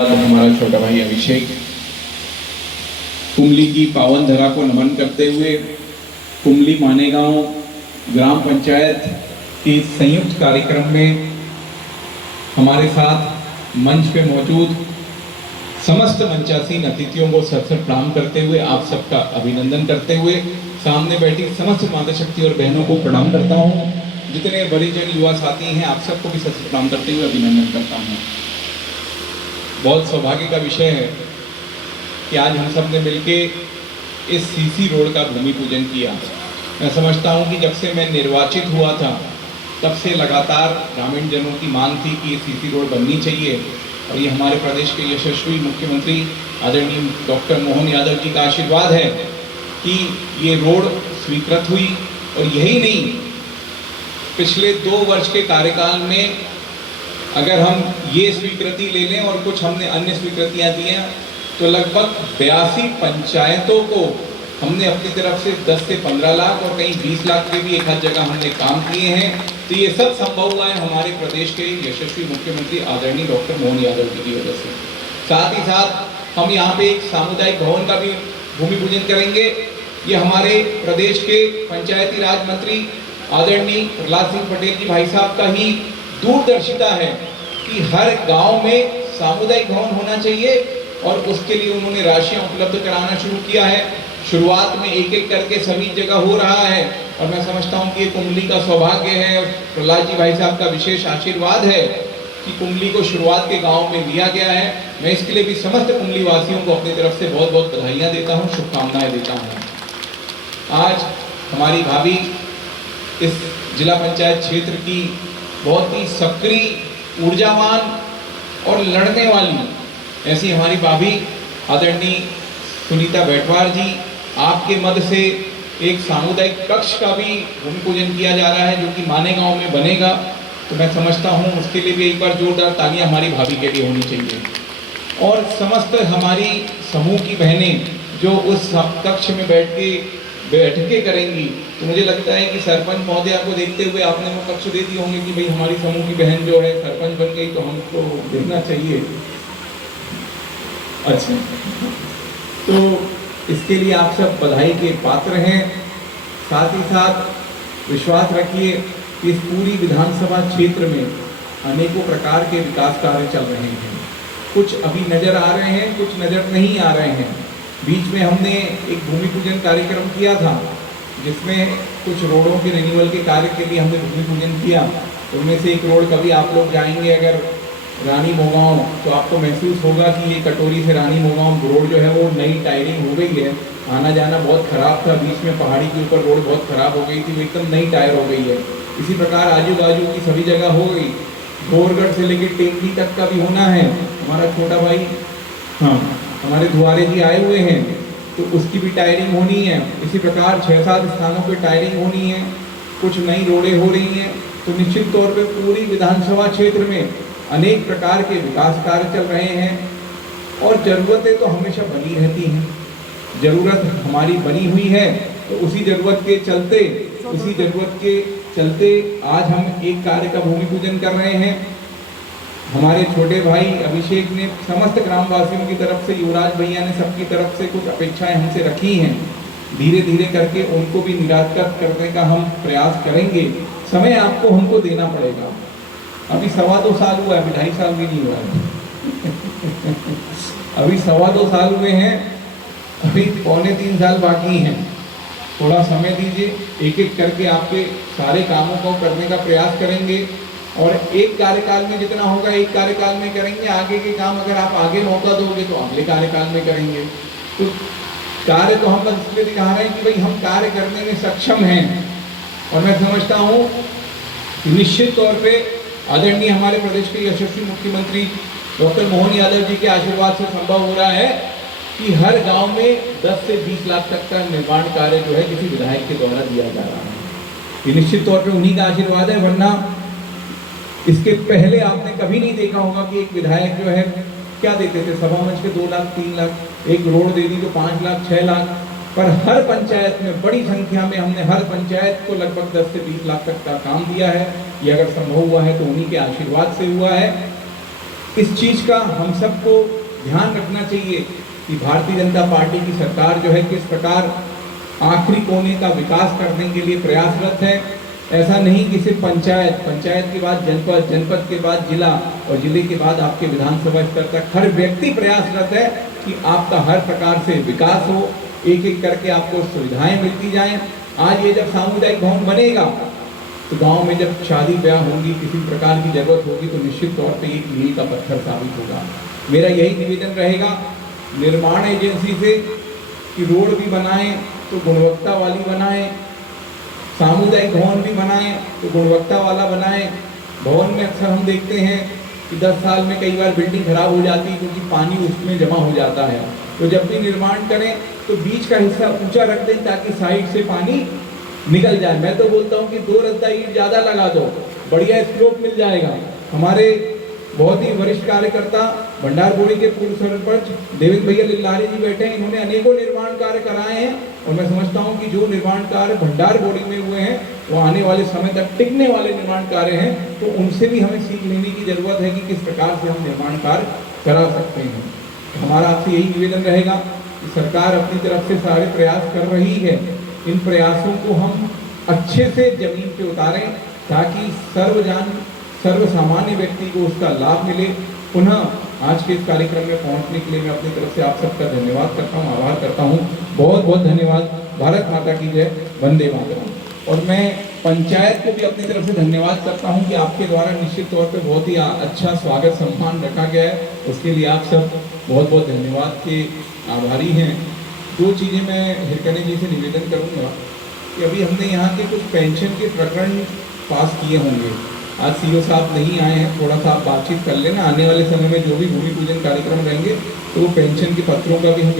बाद हमारा छोटा भाई अभिषेक कुमली की पावन धरा को नमन करते हुए कुमली मानेगांव ग्राम पंचायत के संयुक्त कार्यक्रम में हमारे साथ मंच पे मौजूद समस्त मंचासीन अतिथियों को सत प्रणाम करते हुए आप सबका अभिनंदन करते हुए सामने बैठी समस्त माता शक्ति और बहनों को प्रणाम करता हूँ। जितने बड़े जन युवा साथी हैं आप सबको भी सत प्रणाम करते हुए अभिनंदन करता हूँ। बहुत सौभाग्य का विषय है कि आज हम सब ने मिलके इस सीसी रोड का भूमि पूजन किया। मैं समझता हूँ कि जब से मैं निर्वाचित हुआ था तब से लगातार ग्रामीण जनों की मांग थी कि ये सीसी रोड बननी चाहिए और ये हमारे प्रदेश के यशस्वी मुख्यमंत्री आदरणीय डॉक्टर मोहन यादव जी का आशीर्वाद है कि ये रोड स्वीकृत हुई। और यही नहीं, पिछले 2 वर्ष के कार्यकाल में अगर हम ये स्वीकृति ले लें और कुछ हमने अन्य स्वीकृतियां दी हैं तो लगभग 82 पंचायतों को हमने अपनी तरफ से 10 से 15 लाख और कहीं 20 लाख के भी एक आध जगह हमने काम किए हैं। तो ये सब संभव हुआ है हमारे प्रदेश के यशस्वी मुख्यमंत्री आदरणीय डॉक्टर मोहन यादव जी की वजह से। साथ ही साथ हम यहाँ पे एक सामुदायिक भवन का भी भूमि पूजन करेंगे। ये हमारे प्रदेश के पंचायती राज मंत्री आदरणीय प्रहलाद सिंह पटेल जी भाई साहब का ही दूरदर्शिता है कि हर गाँव में सामुदायिक भवन होना चाहिए और उसके लिए उन्होंने राशियां उपलब्ध कराना शुरू किया है। शुरुआत में एक एक करके सभी जगह हो रहा है और मैं समझता हूं कि ये कुमली का सौभाग्य है और प्रहलाद जी भाई साहब का विशेष आशीर्वाद है कि कुमली को शुरुआत के गांव में लिया गया है। मैं इसके लिए भी समस्त कुमली वासियों को अपनी तरफ से बहुत बहुत बधाइयाँ देता हूँ, शुभकामनाएं देता हूँ। आज हमारी भाभी इस जिला पंचायत क्षेत्र की बहुत ही सक्रिय, ऊर्जावान और लड़ने वाली ऐसी हमारी भाभी आदरणीय सुनीता बैठवार जी, आपके मद से एक सामुदायिक कक्ष का भी भूमि पूजन किया जा रहा है जो कि मानेगांव में बनेगा। तो मैं समझता हूं उसके लिए भी एक बार जोरदार तालियां हमारी भाभी के लिए होनी चाहिए। और समस्त हमारी समूह की बहनें जो उस कक्ष में बैठकें करेंगी, तो मुझे लगता है कि सरपंच महोदया को देखते हुए आपने वो कक्ष दे दिए होंगे कि भाई हमारी समूह की बहन जो है सरपंच बन गई तो हमको देखना चाहिए। अच्छा, तो इसके लिए आप सब बधाई के पात्र हैं। साथ ही साथ विश्वास रखिए कि इस पूरी विधानसभा क्षेत्र में अनेकों प्रकार के विकास कार्य चल रहे हैं। कुछ अभी नजर आ रहे हैं, कुछ नजर नहीं आ रहे हैं। बीच में हमने एक भूमि पूजन कार्यक्रम किया था जिसमें कुछ रोडों के रिन्यूअल के कार्य के लिए हमने भूमि पूजन किया। उनमें से एक रोड कभी आप लोग जाएंगे अगर रानी मोगांव तो आपको महसूस होगा कि ये कटोरी से रानी मोगांव रोड जो है वो नई टायरिंग हो गई है। आना जाना बहुत खराब था, बीच में पहाड़ी के ऊपर रोड बहुत खराब हो गई थी, वो एकदम नई टायर हो गई है। इसी प्रकार आजू बाजू की सभी जगह हो गई। गोरगढ़ से लेकर टेंगी तक का भी होना है। हमारा छोटा भाई हमारे धुआरे जी आए हुए हैं तो उसकी भी टायरिंग होनी है। इसी प्रकार 6-7 स्थानों पर टायरिंग होनी है। कुछ नई रोडें हो रही हैं। तो निश्चित तौर पर पूरी विधानसभा क्षेत्र में अनेक प्रकार के विकास कार्य चल रहे हैं और ज़रूरतें तो हमेशा बनी रहती हैं। ज़रूरत हमारी बनी हुई है तो उसी ज़रूरत के चलते आज हम एक कार्य का भूमि पूजन कर रहे हैं। हमारे छोटे भाई अभिषेक ने समस्त ग्रामवासियों की तरफ से, युवराज भैया ने सबकी तरफ से कुछ अपेक्षाएं हमसे रखी हैं। धीरे धीरे करके उनको भी निराकृत करने का हम प्रयास करेंगे। समय आपको हमको देना पड़ेगा। अभी 2.25 साल हुआ है, अभी 2.5 साल भी नहीं हुआ है। अभी 2.25 साल हुए हैं, अभी 2.25-3 साल बाकी हैं। थोड़ा समय दीजिए, एक एक करके आपके सारे कामों को करने का प्रयास करेंगे और एक कार्यकाल में जितना होगा एक कार्यकाल में करेंगे। आगे के काम अगर आप आगे मौका दोगे तो अगले कार्यकाल में करेंगे। तो कार्य तो हम बस इसलिए दिखा रहे हैं कि भाई हम कार्य करने में सक्षम हैं। और मैं समझता हूँ निश्चित तौर पर आदरणीय हमारे प्रदेश के यशस्वी मुख्यमंत्री डॉक्टर मोहन यादव जी के आशीर्वाद से संभव हो रहा है कि हर गांव में 10 से 20 लाख तक का निर्माण कार्य जो है किसी विधायक के द्वारा दिया जा रहा है। ये निश्चित तौर पर उन्हीं का आशीर्वाद है, वरना इसके पहले आपने कभी नहीं देखा होगा कि एक विधायक जो है क्या देते थे, सभा मंच पे 2 लाख 3 लाख, एक रोड दे दी तो 5 लाख 6 लाख। पर हर पंचायत में बड़ी संख्या में हमने हर पंचायत को लगभग 10 से 20 लाख तक का काम दिया है। ये अगर संभव हुआ है तो उन्हीं के आशीर्वाद से हुआ है। इस चीज़ का हम सबको ध्यान रखना चाहिए कि भारतीय जनता पार्टी की सरकार जो है किस प्रकार आखिरी कोने का विकास करने के लिए प्रयासरत है। ऐसा नहीं कि सिर्फ पंचायत के बाद जनपद, जनपद के बाद जिला और जिले के बाद आपके विधानसभा स्तर तक हर व्यक्ति प्रयासरत है कि आपका हर प्रकार से विकास हो, एक एक करके आपको सुविधाएं मिलती जाएं। आज ये जब सामुदायिक भवन बनेगा तो गांव में जब शादी ब्याह होंगी, किसी प्रकार की जरूरत होगी तो निश्चित तौर पे एक मील का पत्थर साबित होगा। मेरा यही निवेदन रहेगा निर्माण एजेंसी से कि रोड भी बनाएं तो गुणवत्ता वाली बनाएं, सामुदायिक भवन भी बनाएं तो गुणवत्ता वाला बनाएं। भवन में अक्सर हम देखते हैं कि 10 साल में कई बार बिल्डिंग खराब हो जाती है क्योंकि पानी उसमें जमा हो जाता है। तो जब भी निर्माण करें तो बीच का हिस्सा ऊंचा रख दें ताकि साइड से पानी निकल जाए। मैं तो बोलता हूँ कि 2 रद्दा ईंट ज़्यादा लगा दो, बढ़िया स्लोप मिल जाएगा। हमारे बहुत ही वरिष्ठ कार्यकर्ता भंडारगोड़ी के पूर्व सरपंच देवेंद्र भैया लिल्लारी जी बैठे हैं, इन्होंने अनेकों निर्माण कार्य कराए हैं और मैं समझता हूँ कि जो निर्माण कार्य भंडारगोड़ी में हुए हैं वो आने वाले समय तक टिकने वाले निर्माण कार्य हैं। तो उनसे भी हमें सीख लेने की जरूरत है कि किस प्रकार से हम निर्माण कार्य करा सकते हैं। हमारा आपसे यही निवेदन रहेगा कि सरकार अपनी तरफ से सारे प्रयास कर रही है, इन प्रयासों को हम अच्छे से जमीन पे उतारें ताकि सर्वसामान्य व्यक्ति को उसका लाभ मिले। पुनः आज के इस कार्यक्रम में पहुंचने के लिए मैं अपनी तरफ से आप सबका धन्यवाद करता हूं, आभार करता हूं। बहुत बहुत धन्यवाद। भारत माता की जय, वंदे मातरम। और मैं पंचायत को भी अपनी तरफ से धन्यवाद करता हूं कि आपके द्वारा निश्चित तौर पे बहुत ही अच्छा स्वागत सम्मान रखा गया है, उसके लिए आप सब बहुत बहुत धन्यवाद के आभारी हैं। 2 चीज़ें मैं हिरकनी जी से निवेदन करूँगा कि अभी हमने यहाँ के कुछ पेंशन के प्रकरण पास किए होंगे। आज सीओ साहब नहीं आए हैं, थोड़ा सा आप बातचीत कर लेना। आने वाले समय में जो भी भूमि पूजन कार्यक्रम रहेंगे तो वो पेंशन के पत्रों का भी हम